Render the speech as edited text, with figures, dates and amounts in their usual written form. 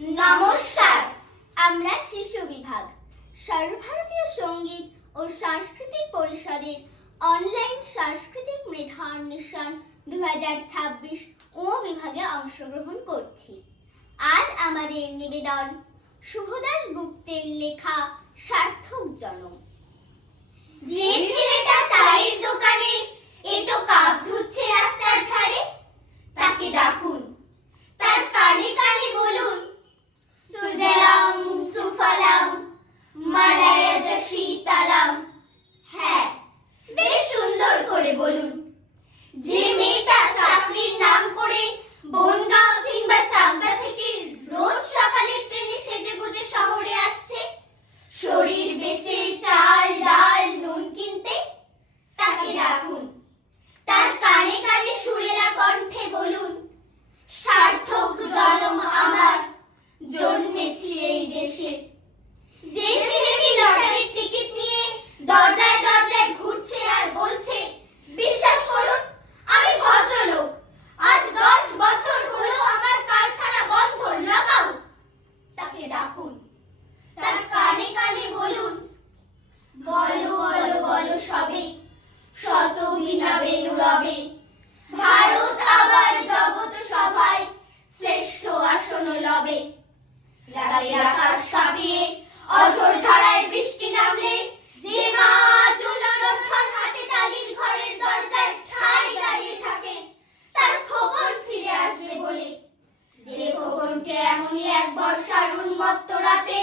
নমস্কার, আমরা শিশু বিভাগ সর্বভারতীয় সঙ্গীত ও সাংস্কৃতিক পরিষদের অনলাইন সাংস্কৃতিক মেধা অন্বেষণ 2026 বিভাগে অংশগ্রহণ করছি। আজ আমাদের নিবেদন শুভদাস গুপ্তের লেখা সার্থক জনম। যে ছেলেটা চায়ের দোকানে এটো কাপ ধুচ্ছে রাস্তার ধারে, তাকে ডাকুন, তার কানে কানে বলুন, সুজলাং সুফলাং মালায়জ শীতলাং। হ্যাঁ, বেশ সুন্দর করে বলুন। যে মেয়েটা চাকরির নাম করে বনগাঁও কিংবা চাকদা থেকে রোজ সকালে ট্রেনে সেজে গুজে শহরে আসছে শরীর বেচে চাল ডাল নুন কিনতে, তাকে ডাকুন, তার কানে কানে সুরেলা কণ্ঠে বলুন, সার্থক জনম আমার, জন্মেছি এই দেশে। যে ছেলেটি লটারির টিকিট নিয়ে দরজায় দরজায় ঘুরছে আর বলছে, বিশ্বাস করুন আমি ভদ্রলোক, আজ 10 বছর হলো আমার কারখানা বন্ধ, লকআউট, তাকে ডাকুন, তার কানে কানে বলুন, বলো বলো বলো সবে, শত বিনা বেনু রবে, ভারত আবার জগৎ সভায় শ্রেষ্ঠ আসন লবে। রাতে আকাশ কাঁপিয়ে অঝোর ধারায় বৃষ্টি নামলে যে মা চুললণ্ঠন হাতে তালির ঘরের দরজায় ঠাই দাঁড়িয়ে থাকে, তার খোকন ফিরে আসবে বলে। যে খোকনকে এমনই এক বর্ষার উন্মত্ত রাতে